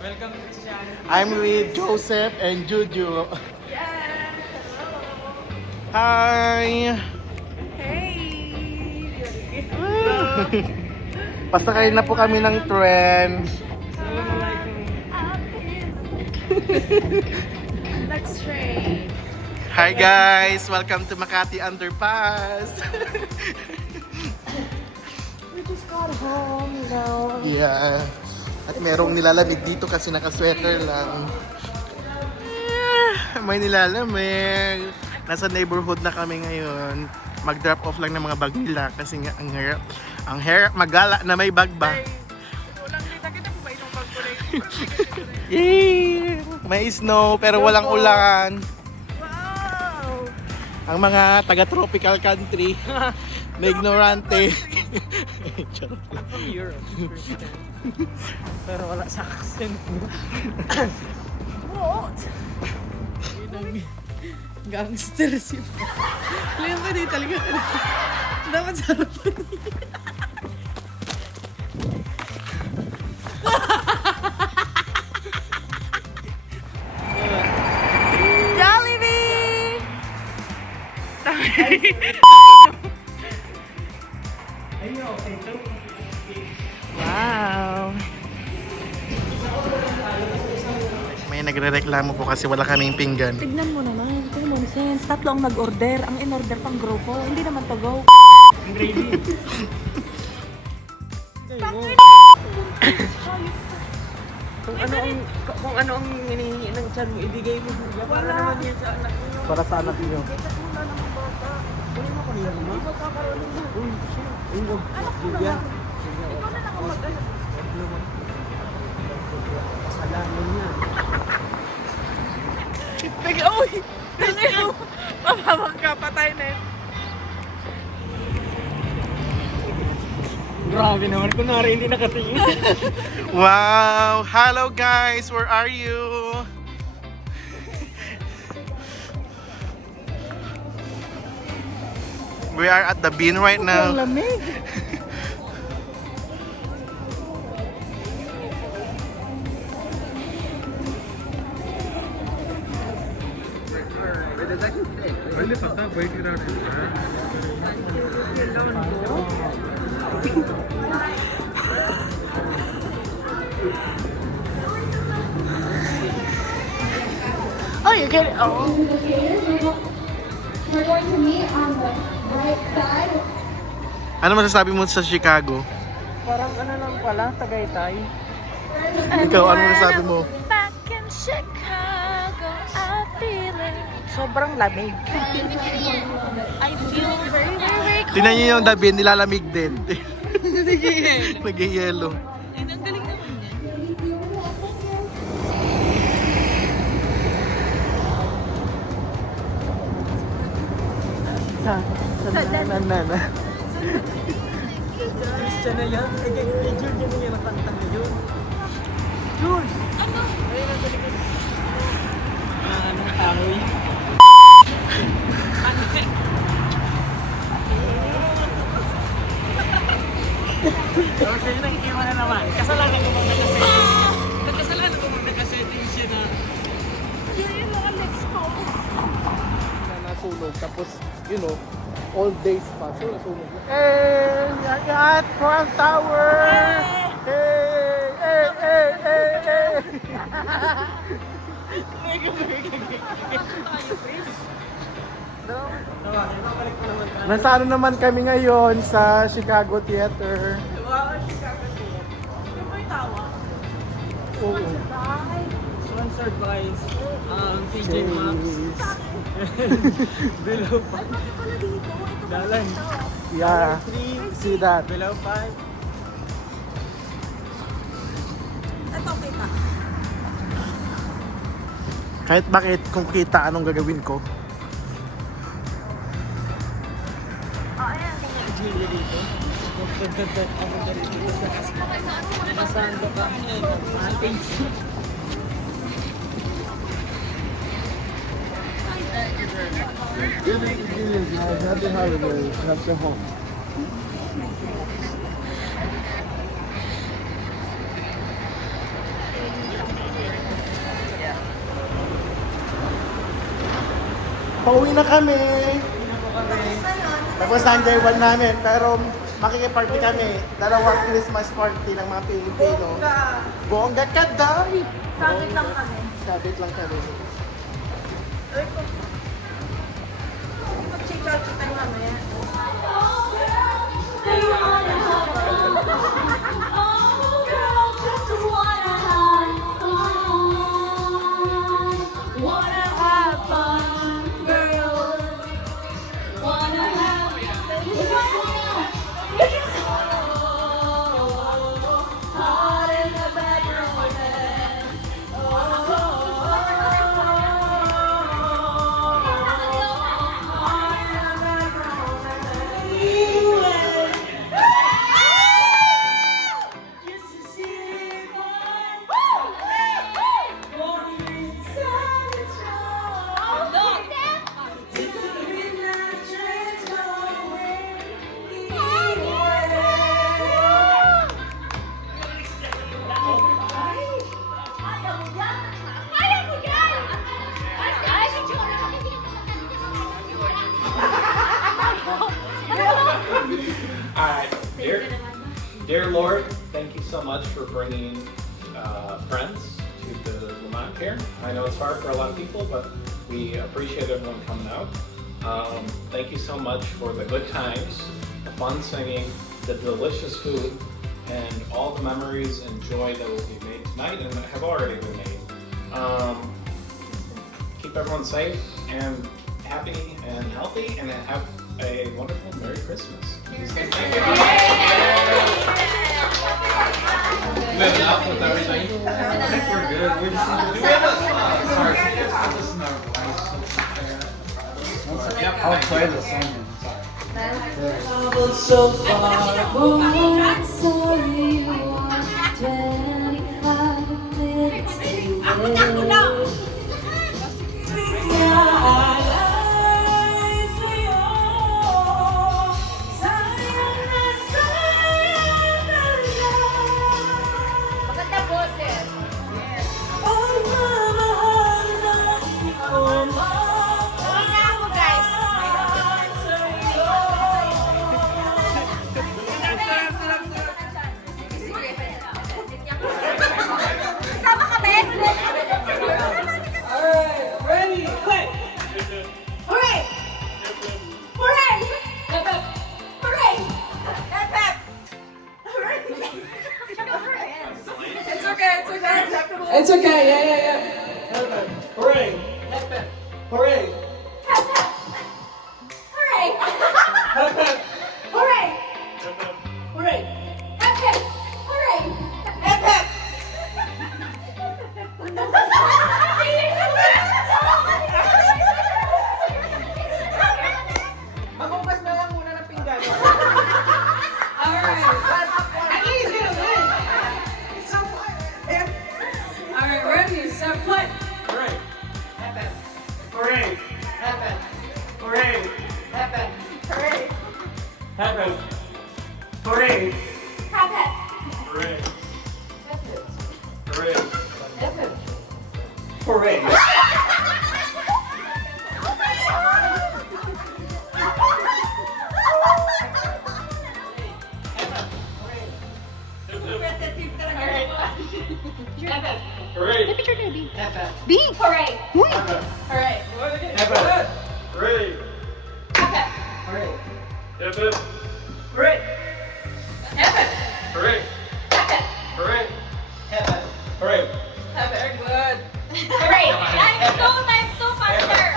Welcome to the channel. I'm with Joseph and Juju. Yes! Hi! Hey! Pasakay na po kami ng tren. Next train. Hi guys! Welcome to Makati Underpass. We just got home, you know. Yeah. At merong nilalamig dito kasi naka-sweater lang. May nilalamig. Nasa neighborhood na kami ngayon. Mag-drop off lang ng mga bag nila kasi nga ang hirap. Ang hirap magala na may bag ba. Ulang kita kita po ba itong pagkulay? Yay! May snow pero walang ulan. Wow! Ang mga taga-tropical country na ignorante. Charot lang. From Europe. Pero wala sa accent mo. What? Yun ang gangster si po. Alam ba di talaga? Dapat sa harapan niya. Jollibee! Wow! May nagre-reklamo po kasi wala kaming pinggan. Tignan mo naman, common sense. Tatlo ang nag-order. Ang in-order pang grupo. Hindi naman to go. Ang gravy. Kung ano ang hinihingi ng tiyan mo, ibigay mo. Para naman yan sa anak mo. Para sa anak niyo. Kunin mo kanina mo. Uy, shit. Uy, wag. Bigyan. Ikaw na lang ang mag-alap. Kasalanan niya. Uy! Ano? Papapagkapatay na yun. Grabe naman. Kunwari hindi nakatingin. Wow! Hello guys! Where are you? We are at the bin right now. lamig. Pwede pata, pwede na rin. Oh, you get it. Oh. We're going to meet on the right side. Ano masasabi mo sa Chicago? Parang ano lang pala, Tagaytay. Ikaw, ano masasabi mo? Back in Chicago, I feel it. Sobrang lamig. I feel very, very cold. Tingnan niyo yung dabin, nilalamig din. Nag-yellow. Ang galing naman yan. Sa nanana. Christian na yan. Kay George na yan ang kanta ngayon. George! Ano? Ayun ang talikod. Anong kahoy? So, sa'yo nakikiwa na naman. Kasalanan ko bang nakasetting? Kasalanan ko bang nakasetting siya na Yan yung mga legs ko. Na nasunog. Tapos, you know, all days pa. So, nasunog. Hey! Yan! Trump Tower! Hey! Hey! Hey! Hey! Hey! Nasa ano naman kami ngayon sa Chicago Theater. Yung may tawa. Oo. sponsored by TJ Maxx. Below 5. Bakit pala dito? Ito ba Dalan. Yeah. See that? Below 5. Ito kita. Kahit bakit, kung kita, anong gagawin ko? Julia dito. Ako dito sa nakasando ka. Advantage. Happy holidays. Happy home. Pauwi na kami. Kami. Tapos na ang day 1 namin. Pero makikiparty kami. Dalawang Christmas party ng mga Pilipino. Bongga ka daw. Sabit lang kami. Sabit lang kami. Mag-check-out tayo mamaya. Wanna have fun, girls. Wanna have hot in the bedroom. All right, dear Lord, thank you so much for bringing friends to the Lamont here. I know it's hard for a lot of people, but we appreciate everyone coming out. Thank you so much for the good times, the fun singing, the delicious food, and all the memories and joy that will be made tonight and have already been made. Keep everyone safe and happy and healthy, and have a wonderful Merry Christmas. Thank you. We have enough with everything. I think we're good. We're just do we have a sorry. Yep, I'll play the song. Traveled so far, oh, I'm sorry you are 25 minutes too late. Maganda boses. Hina ako, guys. Sama kami? Ready, play! Hooray! Hooray! Hooray! Hep, It's okay, it's okay. Acceptable. It's okay, yeah. Hooray! Hooray! Hooray! Hep, hep. Hooray! Hooray! Hep, hep. Hooray! Hep, hep. Magugas na lang muna ng pinggan. Alright. Ang easy naman. It's so fun. Alright, ready, set, play. Hooray! Hep, hep. Hooray! Hep, hep. Hooray! Hep, hep. Hooray! Hep, hep. Hooray! Hep, hep. Hooray! Hooray! Hooray! Hooray! Hep, hep. Hooray! Hooray! Hep, hep. Hooray! Hooray! Hip hip! Hooray! Hooray! Hooray! Hep, hep. Hooray! Very good. Hooray! Times two, faster!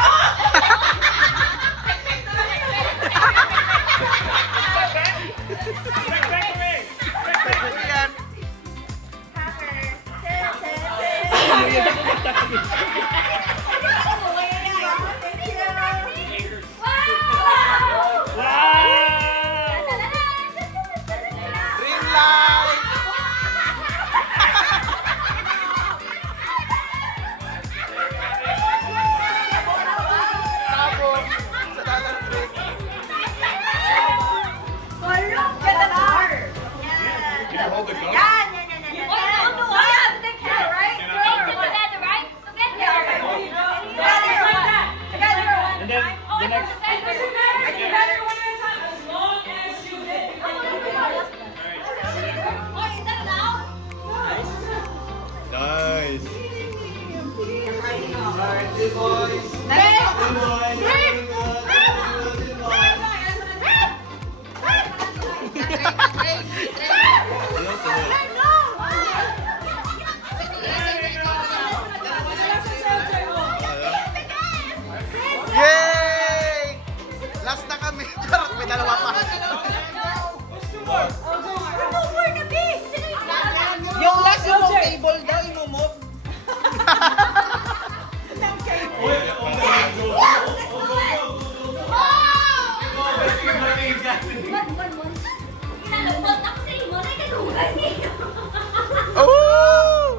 Hold the gun. Yan. You want to take care, right? Together, right? Together. boys. Yay! Last na kami. Charot, may dalawa pa. Yung last yung table daw, imumove. Oh!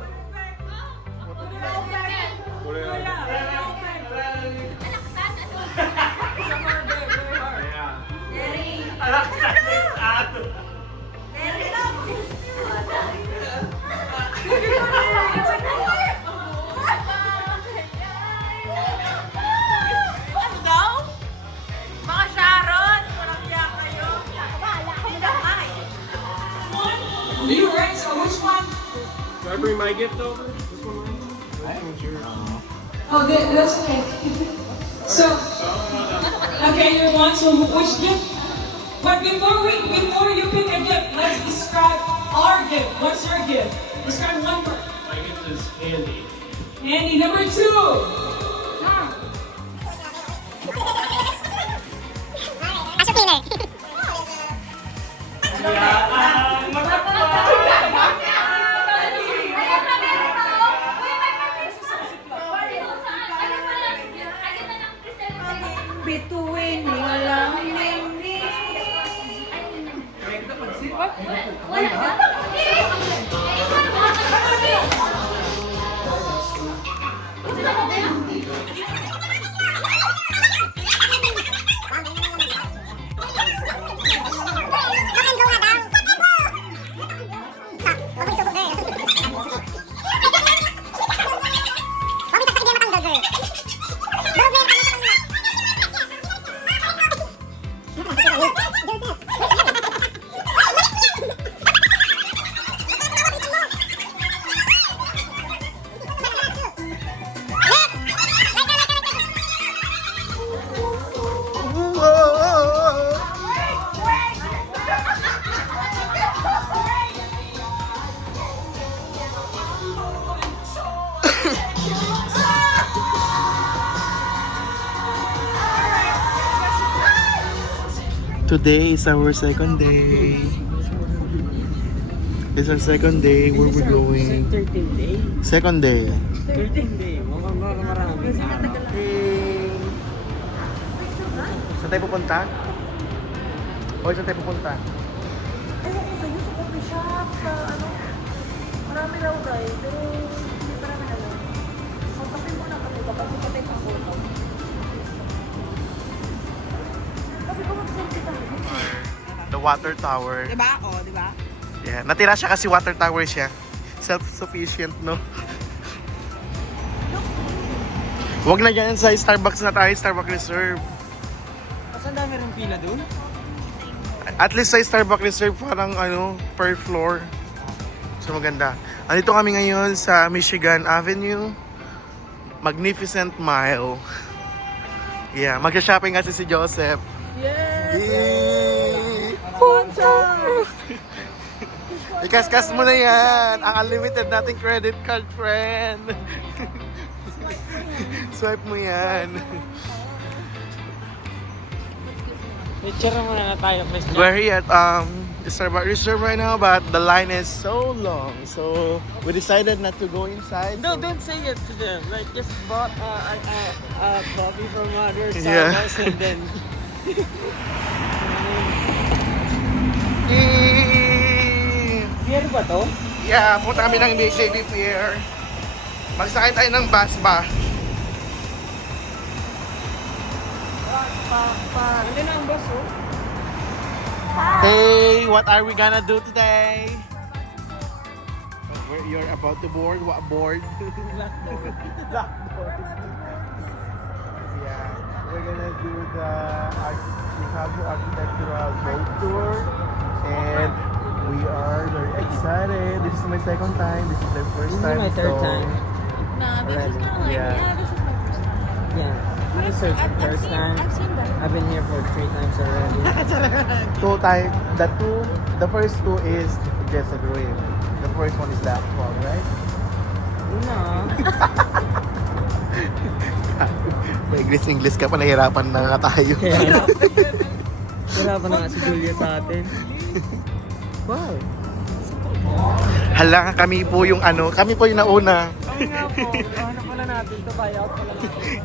Mga Sharon! Walang kaya kayo. You right? So which one? Do I bring my gift over? This one mine? This one's yours. Oh, that's okay. So, okay, you want so which gift? But before you pick a gift, let's describe our gift. What's your gift? Describe one word. My gift is Andy. Andy, number 2. Bituin, walang Today is our second day. It's our second day. Where we're going? 13 day. Second day. 13 day. Marami. Hey. Saan tayo pupunta? O, saan tayo pupunta? Ewan ko sa'yo sa coffee shop, sa ano, marami raw tayo, pero hindi pa namin alam. Magpapin mo na kami, kapag patay pang photo. Sabi ko mag-selfie tayo. The water tower. Diba? O, diba? Yeah, natira siya kasi water tower siya. Self-sufficient, no? Huwag na dyan sa Starbucks na tayo, Starbucks Reserve. Mas ang dami rin pila dun. At least sa Starbucks Reserve, parang ano, per floor. So maganda. Andito kami ngayon sa Michigan Avenue. Magnificent Mile. Yeah, mag-shopping kasi si Joseph. Yes! Yay! Punta! Ikas-kas mo na yan! Ang unlimited nating credit card, friend! Swipe mo yan. Picture muna na tayo, Chris. We're here at Starbucks Reserve right now, but the line is so long. So we decided not to go inside. No, don't say it to them. Like, just bought a coffee from other Yeah. Starbucks and then... Pier ba to? Yeah, punta kami ng BJB Pier. Magsakay tayo ng bus ba? Hindi na ang bus, oh. Hey, what are we gonna do today? You're about to board? What board? Blackboard. Yeah, we're gonna do the Chicago Architectural Boat Tour, and we we are very excited. This is my second time. This is their first This is time. my third so- time. Nah, this is kind of like, Yeah. yeah, this is my first time. Yeah. This is her first time. I've seen that. I've been here for 3 times already. Two time. The first two is just a dream. The first one is the actual, right? No. May English ka pa, nahirapan na nga tayo. Kaya wala pa na nga si Julia sa atin. Wow. Hala, kami po yung nauna. Ay nga po. Ano pala natin? Ito buyout pala natin.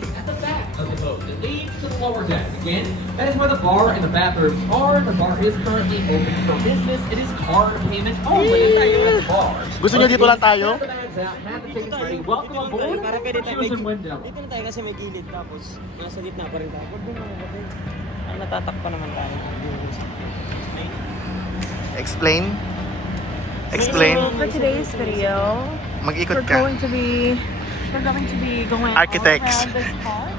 At the back of the boat that leads to the lower deck. Again, that is where the bar and the bathrooms are. The bar is currently open for business. It is card payment only at the bar. Gusto nyo dito lang tayo? Have the bags out, have the tickets ready. Welcome aboard. Para pwede tayo Choose and window. Dito na tayo kasi may gilid tapos nasa gitna pa rin tayo. Huwag mo naman natin. Ang natatakpan naman tayo. Explain. So, for today's video, Mag-ikot we're ka. going to be going Architects. all around this park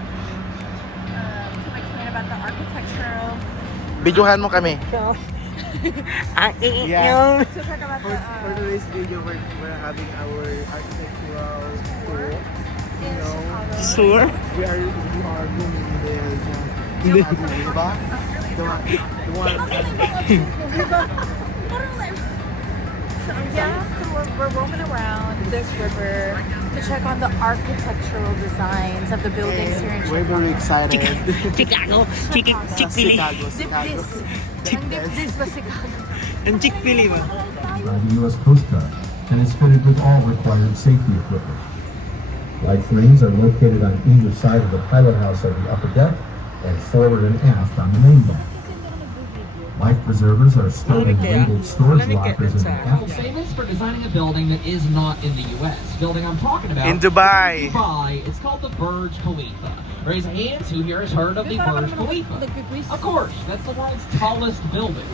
to explain about the architectural, Videohan mo kami. Yeah. to talk about the For today's video, we're having our architectural tour. in Chicago. Sure? We are rooming this. Diba? The one. So we're roaming around this river to check on the architectural designs of the buildings here in We're Chicago. very excited. Chicago. Chicago. Ang dip-dis ba Chicago? Ang Chick-fil-A ba? by the U.S. Coast Guard and is fitted with all required safety equipment. Light frames are located on either side of the pilot house of the upper deck and forward and aft on the main deck. Life preservers are stored in labeled storage lockers in the aft. Famous for designing a building that is not in the U.S. Building I'm talking about In Dubai. Dubai. It's called the Burj Khalifa. Raise hands, who here has heard of the Burj Khalifa? Of course, that's the world's tallest building.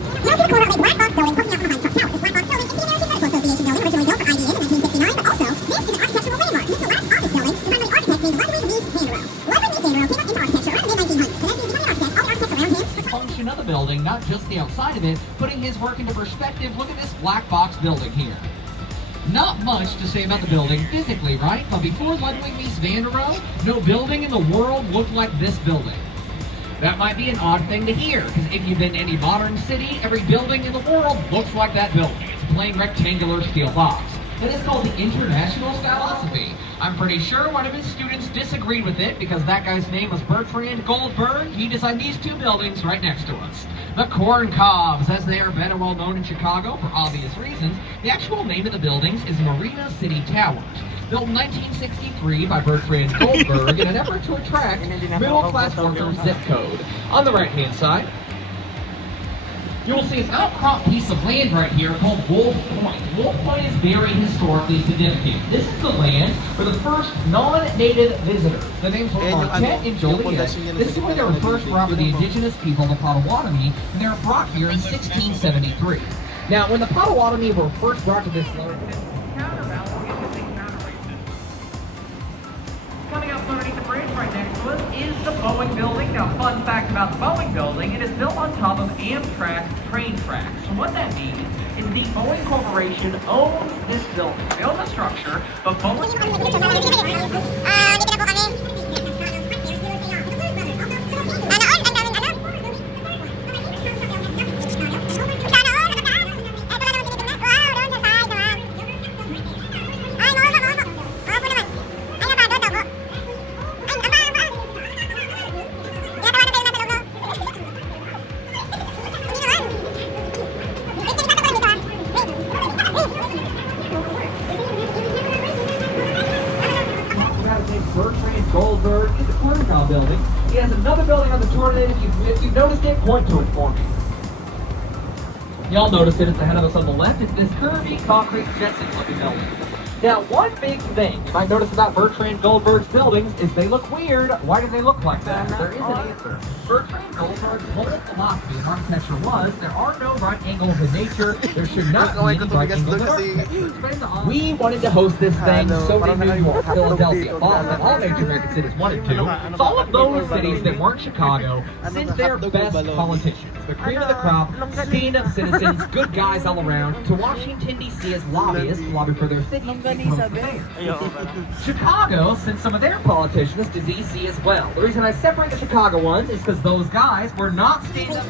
Function of the building, not just the outside of it, putting his work into perspective. Look at this black box building here. Not much to say about the building physically, right? But before Ludwig mies van der Rohe, no building in the world looked like this building. That might be an odd thing to hear, because if you've been to any modern city, every building in the world looks like that building. It's a plain rectangular steel box. That is called the International Philosophy. I'm pretty sure one of his students disagreed with it because that guy's name was Bertrand Goldberg. He designed these two buildings right next to us. The Corn Cobs, as they are better well known in Chicago for obvious reasons. The actual name of the buildings is Marina City Towers. Built in 1963 by Bertrand Goldberg in an effort to attract middle-class workers zip code. On the right-hand side, you will see an outcrop piece of land right here called Wolf Point. Wolf Point is very historically significant. This is the land for the first non-native visitors. The names were Marquette and Joliet. This is where they were first brought with the indigenous people of the Potawatomi, and they were brought here in 1673. Now, when the Potawatomi were first brought to this land, coming up underneath the bridge right next to us is the Boeing Building. Now, fun fact about the Boeing Building, it is built on top of Amtrak train tracks. So what that means is the Boeing Corporation owns this building. They own the structure, but Boeing... Bertrand Goldberg in the Corncob Building. He has another building on the tour today. If you've noticed it, point to it for me. Y'all noticed it. It's ahead of us on the left. It's this curvy concrete Jetson-looking building. Now, one big thing you might notice about Bertrand Goldberg's buildings is they look weird. Why do they look like that? There is an answer. Bertrand Goldberg's whole philosophy in architecture was there are no right angles in nature. There should not be any right angles in architecture. We wanted to host this thing so they New York, Philadelphia, Boston, all major American cities wanted to. So all of those cities that weren't Chicago sent their best politicians, the cream of the crop, stand-up citizens, good guys all around, to Washington, D.C. as lobbyists to lobby for their city. Chicago sent some of their politicians to D.C. as well. The reason I separate the Chicago ones is because those guys were not stand-up.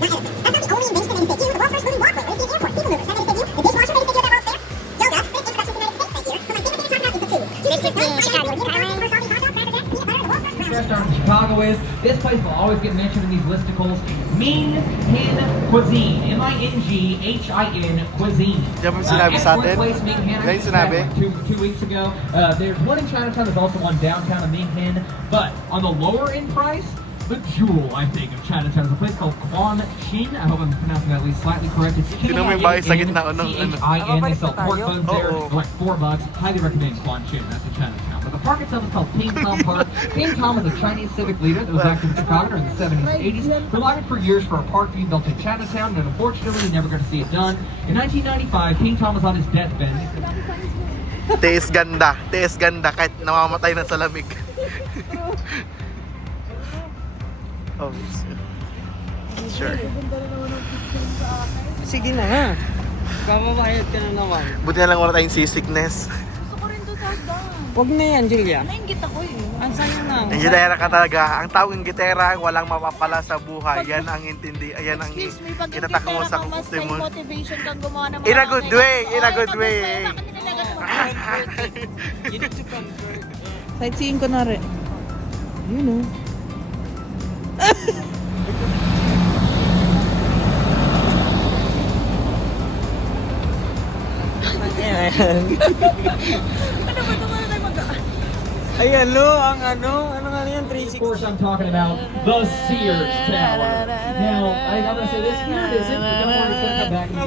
Chicago is, this place will always get mentioned in these listicles, Ming Hin Cuisine, M-I-N-G-H-I-N Cuisine. Excellent place, Ming Hin. I just had one two weeks ago. There's one in Chinatown, there's also one downtown of Ming Hin, but on the lower end price, the jewel, I think, of Chinatown is a place called Quan Chin. I hope I'm pronouncing that at least slightly correct. It's Chin-I-N-C-H-I-N. They sell pork buns there for like $4. Highly recommend Quan Chin. That's in Chinatown. But the park itself is called Ping Tom Park. Ping Tom was a Chinese civic leader that was active in Chicago during the 70s and 80s. Who lobbied for years for a park being built in Chinatown, and unfortunately he never got to see it done. In 1995, Ping Tom was on his deathbed. Tiis ganda. Tiis ganda kahit namamatay na sa lamig. Oh, sure. Sige na nga. Bababayad ka na naman. Buti na lang wala tayong seasickness. Gusto ko rin to sa hagdan. Huwag na yan, Julia. Nainggit ako eh. Ang sayang na. Ang gitera ka talaga. Ang tawag ng gitera, walang mapapala sa buhay. Yan ang intindi. Yan ang Excuse me, pag itatak mo sa mas kukutin may mo. motivation kang gumawa ng mga In a good way. In a good way. You need to convert. Sightseeing ko na rin. You know. Ayan. Ano ba ito? Ano tayo Ayan, lo, ang ano nga yan, Of course, I'm talking about the Sears Tower. Now, I'm going to say this, here it isn't, but don't worry, it's going to come back in a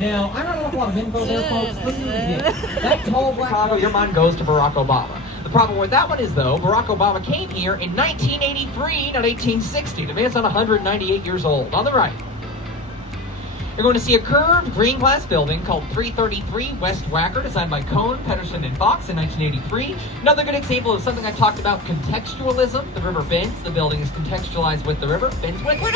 Now, I don't know a lot of info there, folks. Listen to this. That tall black Chicago, your mind goes to Barack Obama. The problem with that one is, though, Barack Obama came here in 1983, not 1860. The man's on 198 years old. On the right, you're going to see a curved green glass building called 333 West Wacker, designed by Cohn, Pedersen, and Fox in 1983. Another good example of something I talked about, contextualism. The river bends. The building is contextualized with the river. Bends with it.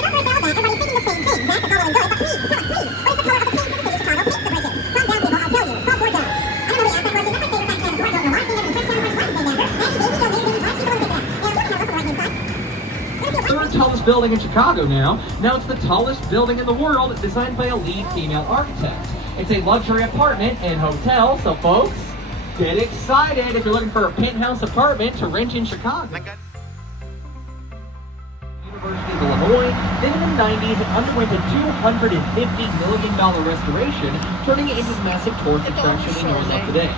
Third tallest building in Chicago now. Now it's the tallest building in the world, designed by a lead female architect. It's a luxury apartment and hotel, so folks, get excited if you're looking for a penthouse apartment to rent in Chicago. University of Illinois, then in the 90s it underwent a $250 million restoration, turning it into the massive tourist attraction we know as of today.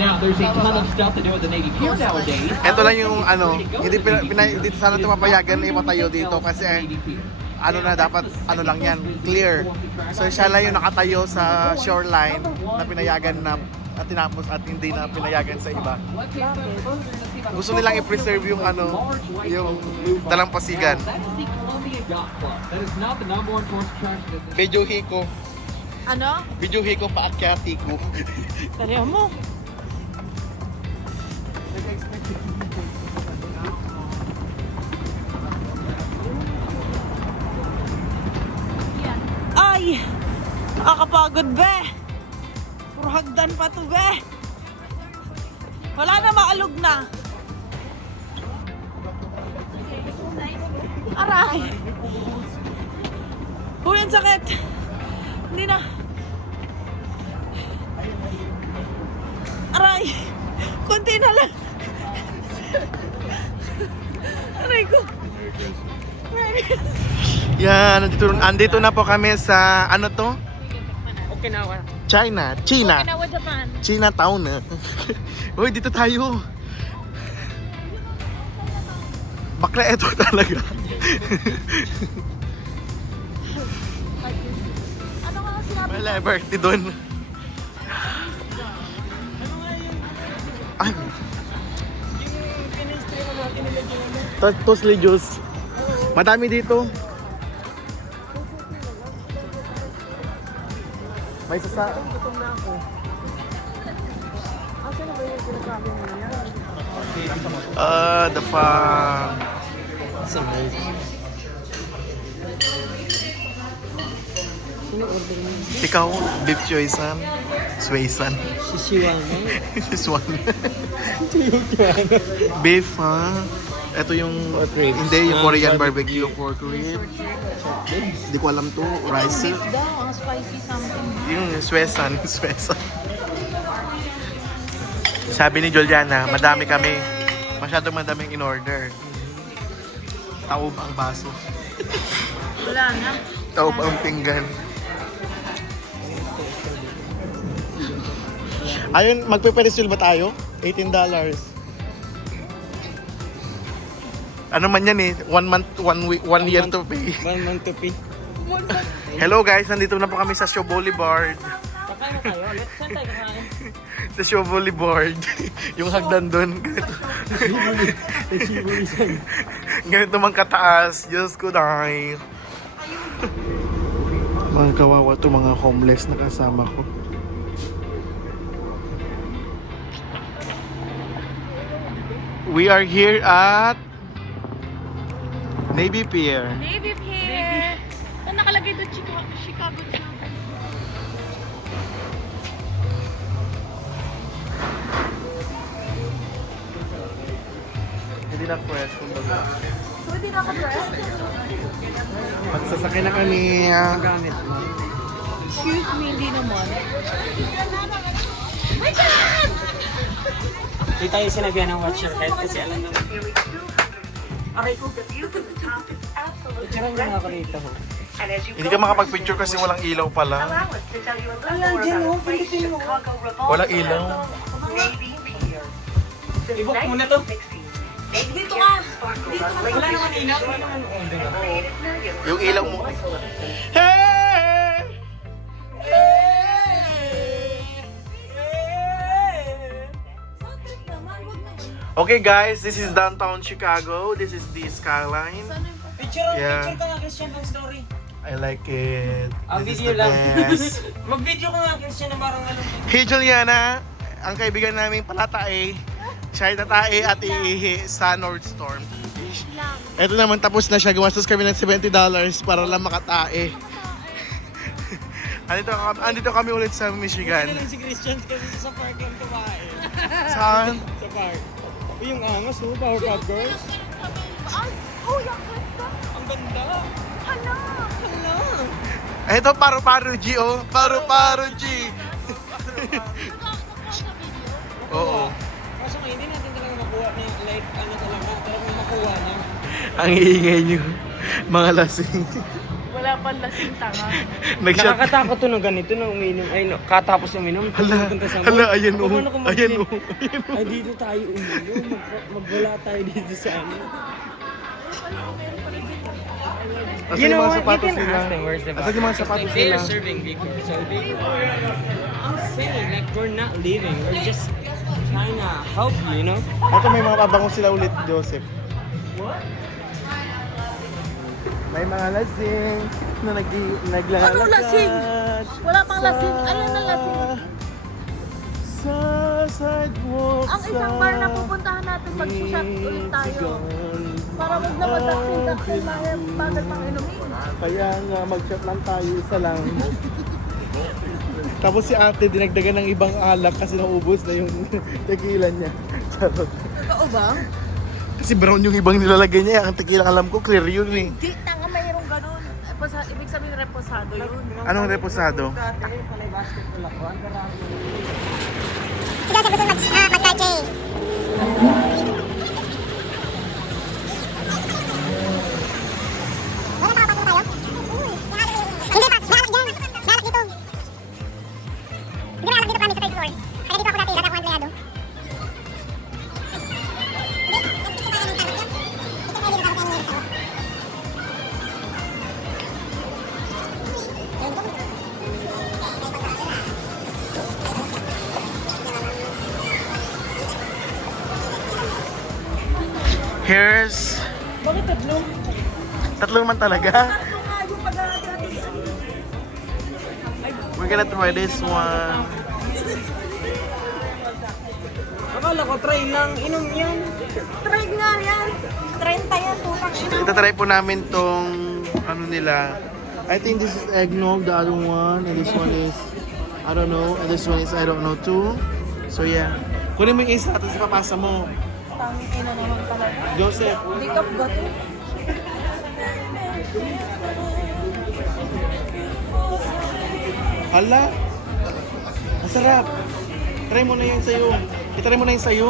Now, there's a ton of stuff to do with the Navy Pier nowadays. Ito lang yung ano, hindi sana tumapayagan na ipatayo dito kasi ano na dapat, ano lang yan, clear. So siya lang yung nakatayo sa shoreline na pinayagan na at tinapos at hindi na pinayagan sa iba. Gusto nilang i-preserve yung ano, yung dalampasigan. Bidyuhi ko. Ano? Bidyuhi ko paakyati ko. Tarihan mo. Ay! Nakakapagod, be! Puro hagdan pa to, be! Wala na, maalog na! Aray! Uy, ang sakit! Hindi na! Aray! Kunti na lang! Aray ko! Yan, andito na po kami sa ano to? Okinawa. China. Okinawa, Japan. Chinatown. Uy, dito tayo. Bakla ito talaga. Ano nga sinabi? May liberty doon. Ay. Yung pinistream natin nilagyan mo. Tosli juice. Madami dito. May sasa... Gutom na ako. Asa na ba yung sinasabi mo na yan? The farm. It's amazing. Sino order mo? Ikaw, beef choisan. Swaysan. Sisiwang mo? This one. Beef, ha? Ito yung... ribs? Hindi, yung Korean barbecue pork rib. Hindi ko alam to. Rice. Beef daw, ang spicy something. Yung Swaysan. Swaysan. Sabi ni Juliana, madami kami. Masyadong madaming in-order. Taob ang baso. Wala na. Taob ang pinggan. Ayun, magpe-peristil ba tayo? $18. Ano man yan eh, 1 month, 1 week, 1 year to pay. 1 month to pay. Hello guys, nandito na po kami sa Show Boulevard. Kakain na tayo. Saan tayo kakain? Sa Show Boulevard. Yung hagdan doon. Ganito man kataas. Diyos ko dahil. Mga kawawa to, mga homeless na kasama ko. We are here at Navy Pier. Navy Pier. Ang nakalagay doon, Chicago. Hindi na fresh. Kumbaga. So, hindi naka-dress? Magsasakay na kami. Gamit mo. Excuse me, hindi naman. Hindi tayo sinabihan ng watcher kahit kasi alam na. Aray ko. Picturean ka nga ako rito. Hindi ka makapag-picture kasi walang ilaw pala. Alam dyan mo, pindutin mo. Walang ilaw. I-book muna to. Dito ka! Wala naman ilaw. Wala naman order. Yung ilaw mo. Hey! Okay guys, this is downtown Chicago. This is the skyline. Picture Yeah. ka nga, Christian, ng story. I like it. Ang This is video the lang. best. Mag-video ka nga, Christian, na parang ano. Hey Juliana, ang kaibigan naming palatae, siya ay tatae at iihi sa Nordstorm. Ito naman, tapos na siya. Gumastos kami ng $70 para lang makatae. andito kami ulit sa Michigan. Galing si Christian kasi sa park yung kumain. Saan? Sa park. Yung angas, no? Powerpuff Girls. Oh, yung ganda! Ang ganda. Hala! Ito, paru-paru G, oh. Paru-paru G. Oo. Kaso nga, hindi natin talaga makuha na like, ano talaga, talagang makuha niya. Ang iingay nyo. Mga lasing. Wala pang lasing tanga. Nag-shot. Nakakatakot to ng ganito na uminom. Ay, no, katapos uminom. Hala, pupunta sa hala, mall. ayan Ako, oh. paano kung Ayan mag-inom? oh. Ay, dito tayo uminom. Magwala tayo dito sa ano. Asan yung mga sapatos you can nila? ask them where's the Asan yung mga sapatos They nila? are serving before, so they I'm saying, like, we're not leaving. We're just trying to help you, you know? Ito may mga pabango sila ulit, Joseph. May mga lasing na naglalakad. Ano lasing? Wala pang lasing. Ayan na lasing. Sa sidewalk. Ang isang bar na pupuntahan natin, mag-shots ulit tayo. Para wag na madakil-dakil bagal pang inumin. Kaya nga, mag-shot lang tayo, isa lang. Tapos si ate, dinagdagan ng ibang alak kasi naubos na yung tequila niya. Charot. Totoo ba? Kasi brown yung ibang nilalagay niya. Ang tequila, alam ko, clear yun eh. Di, tanga mayroong ganun. Ibig sabihin reposado yun. Anong reposado? Dati, palay basketball ako. Ang karami. Here's... Bakit tatlo? Tatlo man talaga. Tatlo nga yung pag-aatian. We're gonna try this one. Akala ko try lang, inom yan. Try nga yan. 30 yan, putang ina. Itatry po namin tong ano nila. I think this is eggnog, the other one, and this one is I don't know, and this one is I don't know too. So yeah. Kunin mo yung isa, tapos ipapasa mo. Tangin ina naman talaga. Joseph. Hindi ka gato. Hala. Masarap. Try mo na yung sayo. Itry mo na yung sayo.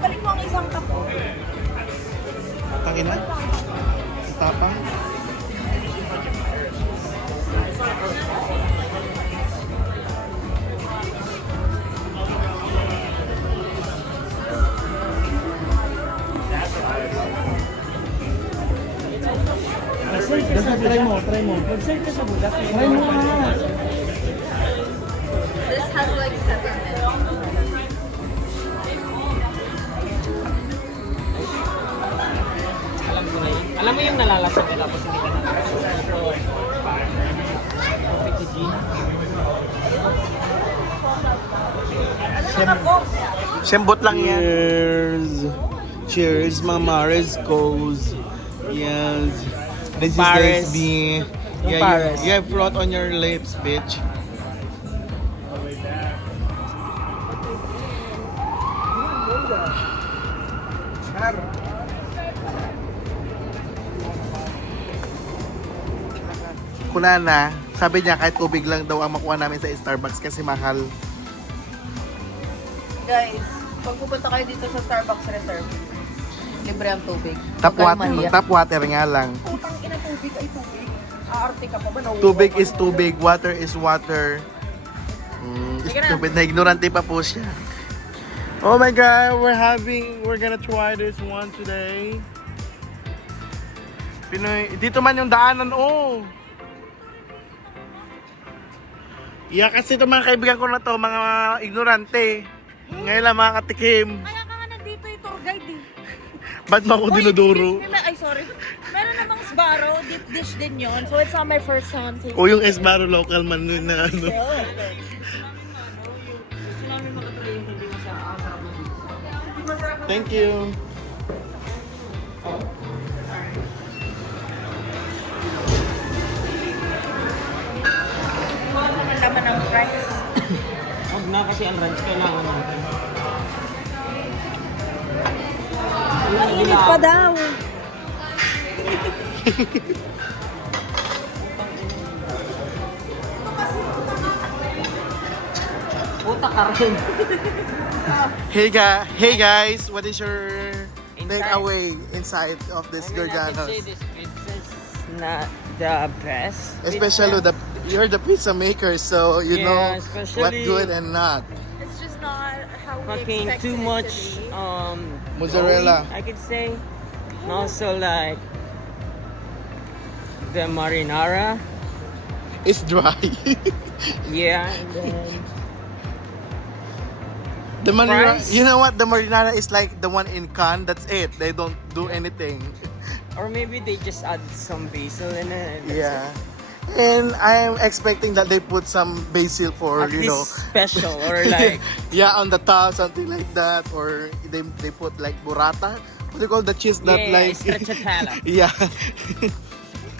Balik mo ang isang kapo. Tangin na. Ang tapang. Try mo. Mag-serve ka sa bulat. Try mo na. This has like peppermint. Alam ko na yun. Alam mo yung nalalasag ka tapos hindi ka nalalasag. Sembot lang yan. Cheers. Cheers, Mama Marisco's. Yes. This Paris. is the yeah, Paris. you have fruit on your lips, bitch. Kunana, sabi niya kahit tubig lang daw ang makuha namin sa Starbucks kasi mahal. Guys, pag pupunta kayo dito sa Starbucks Reserve, libre ang tubig. Tap water nga lang. Putang ina, tubig ay tubig. Aarte ka pa ba? Tubig is tubig, water is water. Stupid na ignorante pa po siya. Oh my god, we're gonna try this one today. Pinoy, dito man yung daanan, oh. Yeah, kasi itong mga kaibigan ko na to, mga ignorante. Ngayon lang makakatikim. Kaya ka nga nandito yung tour guide eh. Ba't mo ako dinuduro? Ay, sorry. Meron namang Sbarro, deep dish din yon. So it's not my first time tasting. O yung Esbaro local man nun na ano. Gusto namin makatry yung hindi masarap na dito. Thank you. Ang laman ng fries. Huwag na kasi ang ranch kailangan natin. Mainit pa daw. Puta ka rin. Hey guys, what is your Inside. takeaway inside of this I mean, I can say Giordano's? this pizza's not the best. Especially you're the pizza maker, so you Yeah, know especially- what good and not. It's just not how we Fucking expected too it much to be. Mozzarella. oil, I could say. And also like the marinara. It's dry. Yeah, and then The marinara, Fries? you know what? The marinara is like the one in can. That's it. They don't do anything. or maybe they just add some basil in it. and that's Yeah. And I'm expecting that they put some basil for, At you least know. special or like Yeah, on the top, something like that. Or they put like burrata. What do you call the cheese that Yeah, like... stracciatella. Yeah.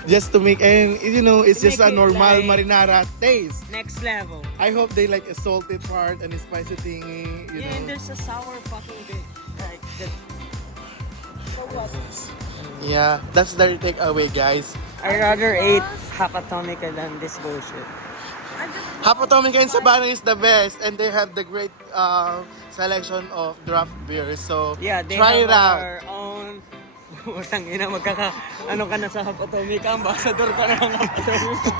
Just to make, and you know, it's To just make a it normal like- marinara taste. next level. I hope they like a salted part and a spicy thingy, you Yeah, and know. there's a sour fucking bit. Like that. Yeah, that's their takeaway, guys. I rather eat Hapatomica than this bullshit. Hapatomica in Sabana is the best, and they have the great selection of draft beers. So Yeah, they try have it out. our own. Utang ina, ano ka na sa Hapatomica, ambassador ka na ng Hapatomica.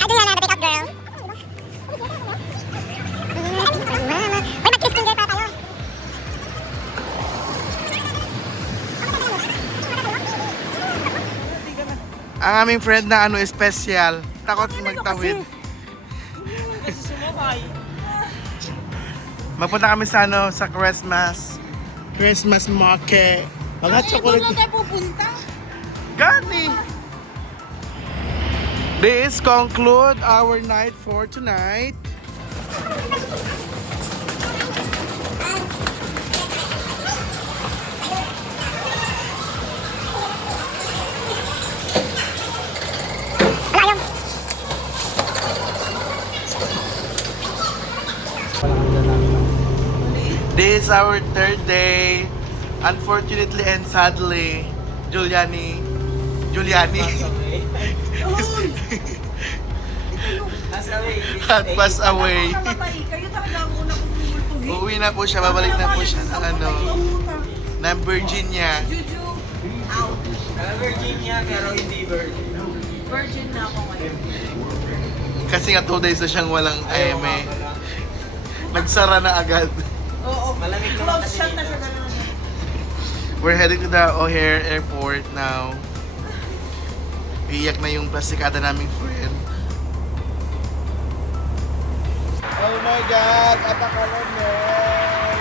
I do have a pick-up girl. Uy, mag-kiss finger pa tayo. Ang aming friend na ano, special. Takot magtawid. Kasi sumakay. Magpunta kami sa ano, sa Christmas market. Ang hot chocolate. Doon lang tayo pupunta. Gani! This conclude our night for tonight. This is our third day. Unfortunately and sadly, Giuliani had passed away. Kayo talaga ang una kong pumulpugin. Uuwi na po siya, babalik na po siya ng ng Virginia. Juju. Out. Virginia, pero hindi virgin. Virgin na ako ngayon. Kasi nga 2 days na siyang walang IMA. Nagsara na agad. Oo. Malamig naman Close kasi shot na dito. siya ganun. We're heading to the O'Hare Airport now. Iiyak na yung plastikada naming friend. Oh my God! Apakalamig!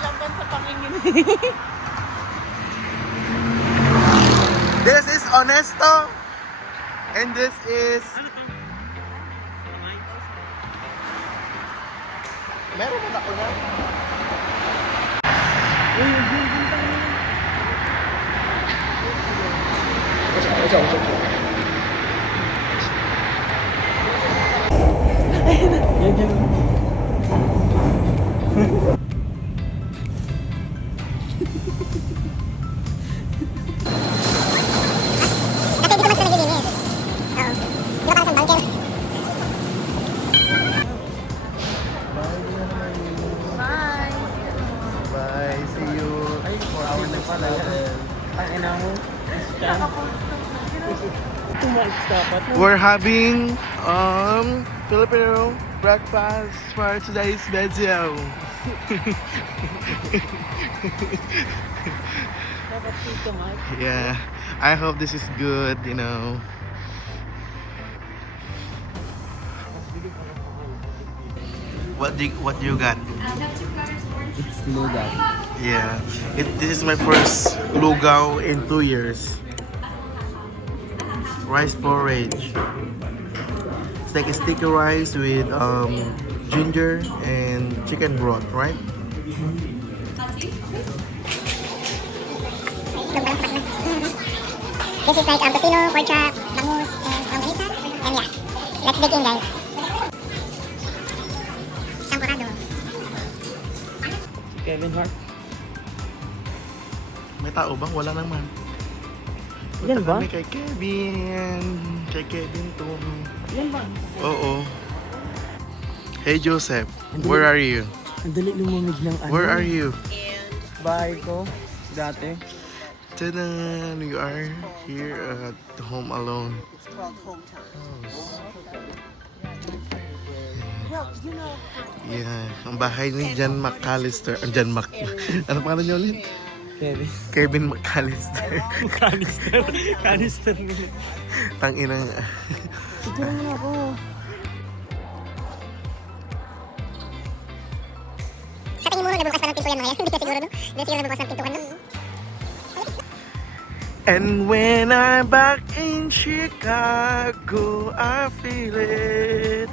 Laban sa pangingin. This is Honesto. And this is... Meron mo na ko na? Kasi dito mas na naglilinis. Oo. Di ba parang sa bunker? Bye. Bye, see you. Ay, 4 hours na pala. Ang ina mo. Too much dapat. We're having Filipino breakfast for today's video. Dapat dito, Mike. Yeah, I hope this is good, you know. What do you got? It's lugaw. Yeah, this is my first lugaw in 2 years. Rice porridge. It's like a sticky rice with ginger and chicken broth, right? This is like tocino, pork chop, bangus, and longganisa. And yeah, let's dig in, guys. Champurrado. Kevin Hart. May tao bang? Wala naman. Yan ba? Kami kay Kevin. Kay Kevin to. Yan ba? Oo. Hey Joseph, where are you? Ang dali lumamig ng ano. Where are you? Bahay ko. Dati. Ta-da! We are here at home alone. It's called hometown. Well, you know, Yeah, ang bahay ni John McAllister. John Mac... Ano pangalan niya ulit? Kevin. Kevin McAllister. Canister. Canister nila. Tangina. Siguro mo na ako. sa tingin mo, nagbubukas pa ng pinto yan mga yan. Hindi ka siguro, no? Hindi siguro nagbubukas ng pintuan, no? And when I'm back in Chicago, I feel it.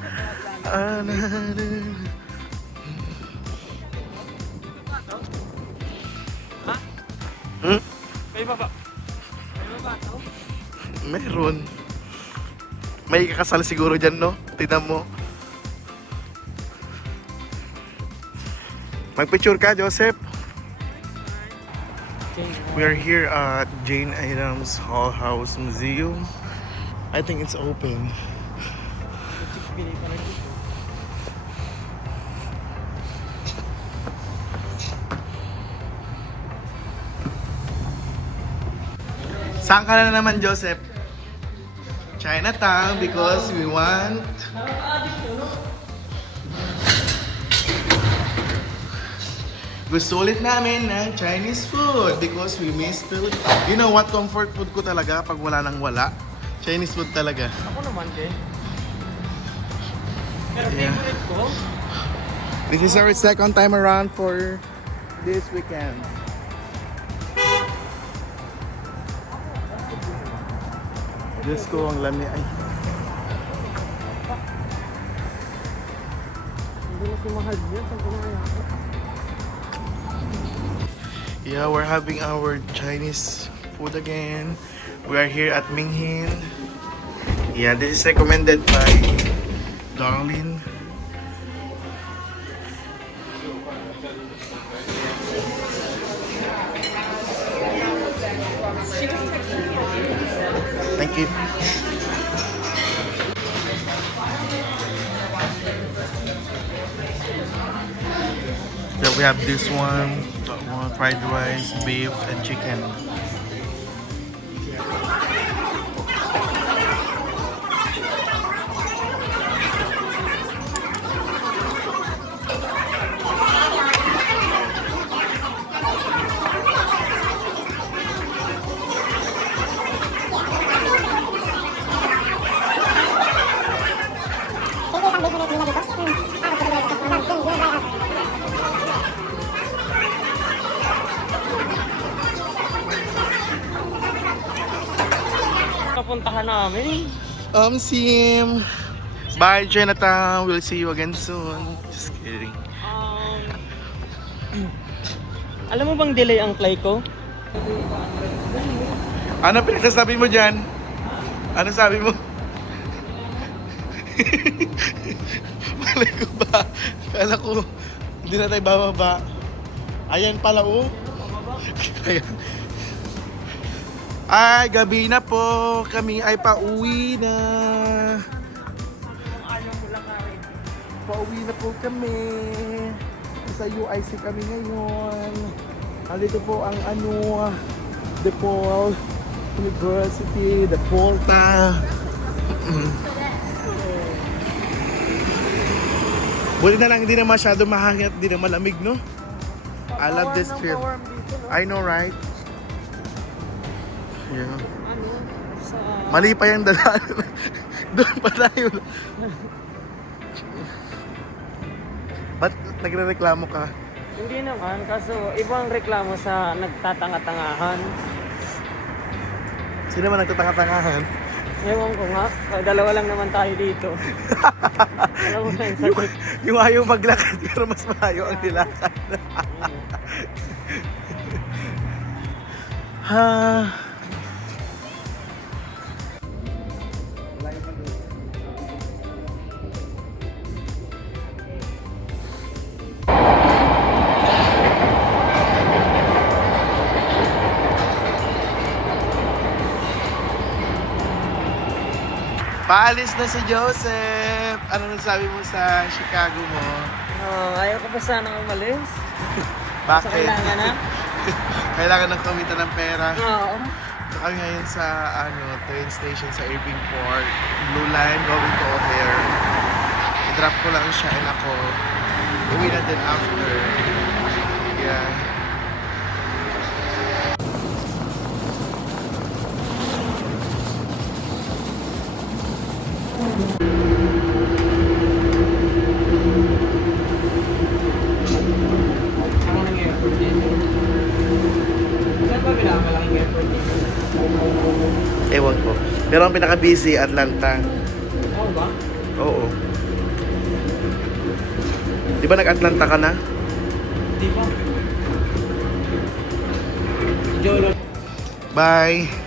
May baba. Meron. May kakasal siguro dyan, no? Tignan mo. Magpicture ka, Joseph. We are here at Jane Addams Hall House Museum. I think it's open. Saan ka na naman, Joseph? Chinatown because we want... Gusto ulit namin ng Chinese food because we miss Philippines. You know what comfort food ko talaga pag wala nang wala? Chinese food talaga. Ako naman din. Pero Yeah. favorite ko, This is our second time around for this weekend. Diyos ko, ang lami ay. Hindi na sumahad niya. Saan kumaya ako? Yeah, we're having our Chinese food again. We are here at Minghin. Yeah, this is recommended by Darlene. Thank you. So we have this one, that one, fried rice, beef, and chicken. Kapuntahan namin. Sim. Bye, Chinatown. We'll see you again soon. Just kidding. Alam mo bang delay ang flight ko? Ano pinagsasabi mo dyan? Ano sabi mo? Malay ko ba? Kala ko, hindi na tayo bababa. Ayan pala oh. Ayan. Ay, gabi na po. Kami ay pauwi na. Pauwi na po kami. Sa UIC kami ngayon. Nandito po ang DePaul University, DePaulta. Buti na lang hindi na masyado mahangin at hindi na malamig, no? I love this trip. I know, right? Yeah. Mali pa yung dala. Doon pa tayo. Ba't nagre-reklamo ka? Hindi naman, kaso ibang reklamo sa nagtatanga-tangahan. Sino man nagtatanga-tangahan? Ewan ko nga, dalawa lang naman tayo dito. Alam mo na yung sagot. Yung ayaw maglakad pero mas malayo ang nilakad. Ha. Paalis na si Joseph. Ano nasabi mo sa Chicago mo? Ayaw ko pa sanang umalis. Bakit? So, kailangan na? Kailangan ng kumita ng pera. Oo. So kami ngayon sa train station sa Irving Port. Blue Line going to O'Hare. I-drop ko lang siya and ako. Uwi na din after. Yeah. Ewan ko. Pero ang pinaka-busy, Atlanta. Oo ba? Oo. Di ba nag-Atlanta ka na? Di ba? Jolo. Bye!